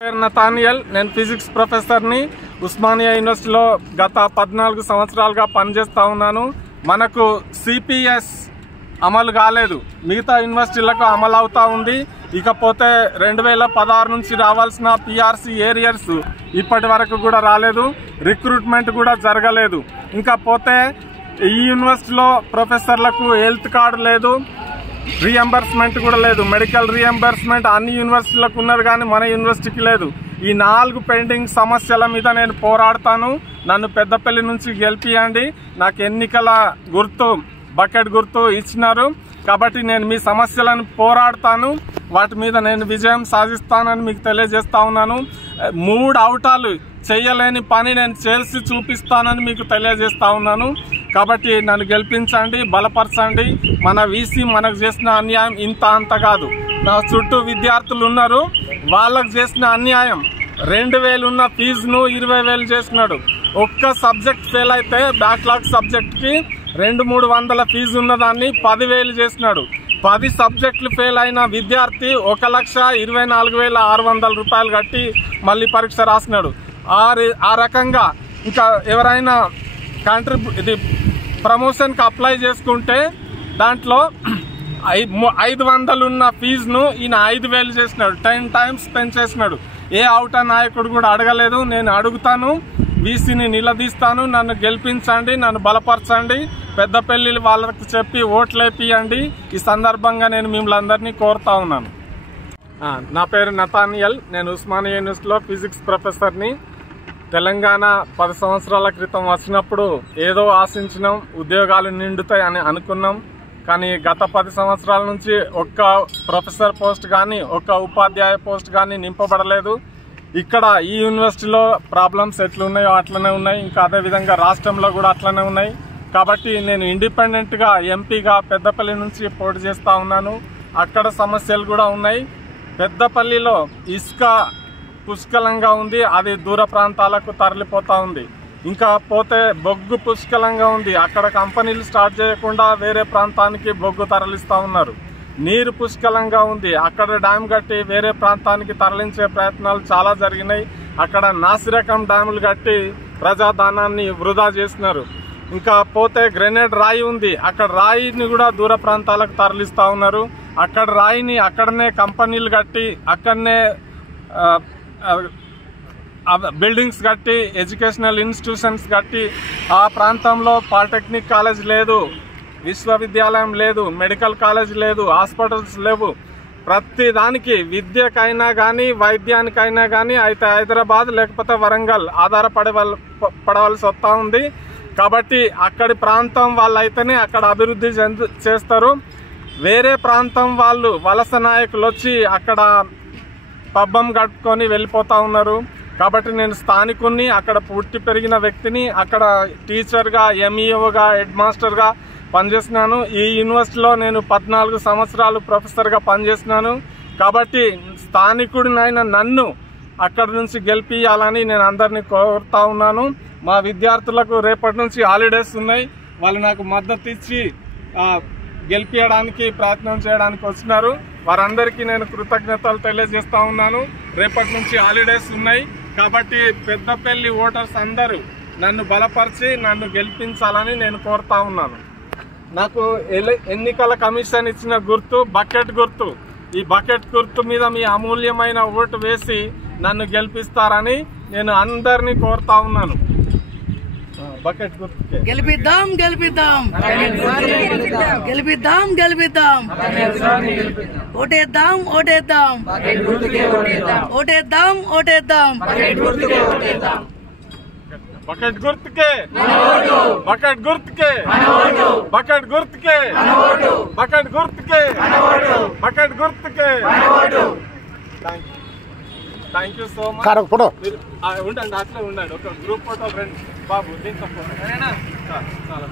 Nathaniel నేను physics ప్రొఫెసర్ని Osmania యూనివర్సిటీలో గత 14 సంవత్సరాలుగా పనిచేస్తా ఉన్నాను. మనకు సిపిఎస్ అమలు కాలేదు, మిగతా యూనివర్సిటీలకు అమలు అవుతా ఉంది. ఇకపోతే 2016 నుంచి రావాల్సిన పిఆర్సి ఏరియర్స్ ఇప్పటి వరకు కూడా రాలేదు, రిక్రూట్మెంట్ కూడా జరగలేదు. ఇంకా పోతే ఈ యూనివర్సిటీలో ప్రొఫెసర్లకు హెల్త్ కార్డు లేదు, రీఎంబర్స్మెంట్ కూడా లేదు. మెడికల్ రీఎంబర్స్మెంట్ అన్ని యూనివర్సిటీలకు ఉన్నది కానీ మన యూనివర్సిటీకి లేదు. ఈ 4 పెండింగ్ సమస్యల మీద నేను పోరాడతాను. నన్ను పెద్దపల్లి నుంచి గెలిపియండి. నాకు ఎన్నికల గుర్తు బకెట్ గుర్తు ఇచ్చినారు కాబట్టి నేను మీ సమస్యలను పోరాడతాను, వాటి మీద నేను విజయం సాధిస్తానని మీకు తెలియజేస్తా ఉన్నాను. 3 అవుటాలు చేయలేని పని నేను చేసి చూపిస్తానని మీకు తెలియజేస్తా ఉన్నాను. కాబట్టి నన్ను గెలిపించండి, బలపరచండి. మన వీసీ మనకు చేసిన అన్యాయం ఇంత అంత కాదు. నా చుట్టూ విద్యార్థులు ఉన్నారు, వాళ్ళకు చేసిన అన్యాయం 2000 ఉన్న ఫీజును 20,000 చేసినాడు. ఒక్క సబ్జెక్ట్ ఫెయిల్ అయితే బ్యాక్లాగ్ సబ్జెక్ట్కి 200-300 ఫీజు ఉన్నదాన్ని 10,000 చేసినాడు. 10 సబ్జెక్టులు ఫెయిల్ అయిన విద్యార్థి 1,24,600 రూపాయలు కట్టి మళ్ళీ పరీక్ష రాసినాడు. ఆ రకంగా ఇంకా ఎవరైనా ఇది ప్రమోషన్కి అప్లై చేసుకుంటే దాంట్లో 500 ఉన్న ఫీజును ఈయన 5,000 చేసినాడు, 10 times పెంచేసినాడు. ఏ అవుట నాయకుడు కూడా అడగలేదు. నేను అడుగుతాను, వీసీని నిలదీస్తాను. నన్ను గెలిపించండి, నన్ను బలపరచండి, పెద్దపల్లి వాళ్ళకు చెప్పి ఓట్లేపియండి. ఈ సందర్భంగా నేను మిమ్మల్ని అందరినీ కోరుతా ఉన్నాను. నా పేరు నతానియల్, నేను ఉస్మానియా యూనివర్సిటీలో ఫిజిక్స్ ప్రొఫెసర్ని. తెలంగాణ 10 సంవత్సరాల క్రితం వచ్చినప్పుడు ఏదో ఆశించినాం, ఉద్యోగాలు నిండుతాయి అని అనుకున్నాం. కానీ గత 10 సంవత్సరాల నుంచి ఒక్క ప్రొఫెసర్ పోస్ట్ కానీ ఒక్క ఉపాధ్యాయ పోస్ట్ కానీ నింపబడలేదు. ఇక్కడ ఈ యూనివర్సిటీలో ప్రాబ్లమ్స్ ఎట్లున్నాయో అట్లనే ఉన్నాయి, ఇంకా అదేవిధంగా రాష్ట్రంలో కూడా అట్లనే ఉన్నాయి. కాబట్టి నేను ఇండిపెండెంట్గా ఎంపీగా పెద్దపల్లి నుంచి పోటీ చేస్తూ ఉన్నాను. అక్కడ సమస్యలు కూడా ఉన్నాయి. పెద్దపల్లిలో ఇసుక పుష్కలంగా ఉంది, అది దూర ప్రాంతాలకు తరలిపోతూ ఉంది. ఇంకా పోతే బొగ్గు పుష్కలంగా ఉంది, అక్కడ కంపెనీలు స్టార్ట్ చేయకుండా వేరే ప్రాంతానికి బొగ్గు తరలిస్తూ ఉన్నారు. నీరు పుష్కలంగా ఉంది, అక్కడ డ్యామ్ కట్టి వేరే ప్రాంతానికి తరలించే ప్రయత్నాలు చాలా జరిగినాయి. అక్కడ నాసిరకం డ్యాములు కట్టి ప్రజాధనాన్ని వృధా చేస్తున్నారు. ఇంకా పోతే గ్రెనేడ్ రాయి ఉంది, అక్కడ రాయిని కూడా దూర ప్రాంతాలకు తరలిస్తూ ఉన్నారు. అక్కడ రాయిని అక్కడనే కంపెనీలు కట్టి అక్కడనే బిల్డింగ్స్ కట్టి ఎడ్యుకేషనల్ ఇన్స్టిట్యూషన్స్ కట్టి ఆ ప్రాంతంలో పాలిటెక్నిక్ కాలేజ్ లేదు, విశ్వవిద్యాలయం లేదు, మెడికల్ కాలేజ్ లేదు, హాస్పిటల్స్ లేవు. ప్రతి దానికి విద్యకైనా కానీ వైద్యానికైనా కానీ అయితే హైదరాబాద్ లేకపోతే వరంగల్ పడవలసి వస్తూ ఉంది. కాబట్టి అక్కడి ప్రాంతం వాళ్ళు అయితేనే అక్కడ అభివృద్ధి చేస్తారు. వేరే ప్రాంతం వాళ్ళు వలస నాయకులు వచ్చి అక్కడ పబ్బం గడుపుకొని వెళ్ళిపోతూ ఉన్నారు. కాబట్టి నేను స్థానికుని, అక్కడ పుట్టి పెరిగిన వ్యక్తిని, అక్కడ టీచర్గా, ఎంఈఓగా, హెడ్ మాస్టర్గా పనిచేసినాను. ఈ యూనివర్సిటీలో నేను 14 సంవత్సరాలు ప్రొఫెసర్గా పనిచేసినాను. కాబట్టి స్థానికుడినైన నన్ను అక్కడి నుంచి గెలిపియాలని నేను అందరినీ కోరుతా ఉన్నాను. మా విద్యార్థులకు రేపటి నుంచి హాలిడేస్ ఉన్నాయి, వాళ్ళు నాకు మద్దతు ఇచ్చి గెలిపించడానికి ప్రయత్నం చేయడానికి వచ్చినారు. వారందరికీ నేను కృతజ్ఞతలు తెలియజేస్తా ఉన్నాను. రేపటి నుంచి హాలిడేస్ ఉన్నాయి కాబట్టి పెద్దపల్లి ఓటర్స్ అందరూ నన్ను బలపరిచి నన్ను గెలిపించాలని నేను కోరుతా ఉన్నాను. నాకు ఎన్నికల కమిషన్ ఇచ్చిన గుర్తు బకెట్ గుర్తు. ఈ బకెట్ గుర్తు మీద మీ అమూల్యమైన ఓటు వేసి నన్ను గెలిపిస్తారని నేను అందరినీ కోరుతా ఉన్నాను. బకెట్ గుర్తుకే గెలిపిద్దాం గెలిపిద్దాం గెలిపిద్దాం గెలిపిద్దాం ఓటేద్దాం ఓటేద్దాం ఓటేద్దాం ఓటేద్దాం బకెట్ గుర్తుకే బకెట్ గుర్తుకే బకెట్ గుర్తుకే బకెట్ గుర్తుకే బకెట్ గుర్తుకే. Thank you so much. ఉండండి, అట్లే ఉండండి. ఒక గ్రూప్ ఫోటో ఫ్రెండ్ బాబు దీంతో చాలా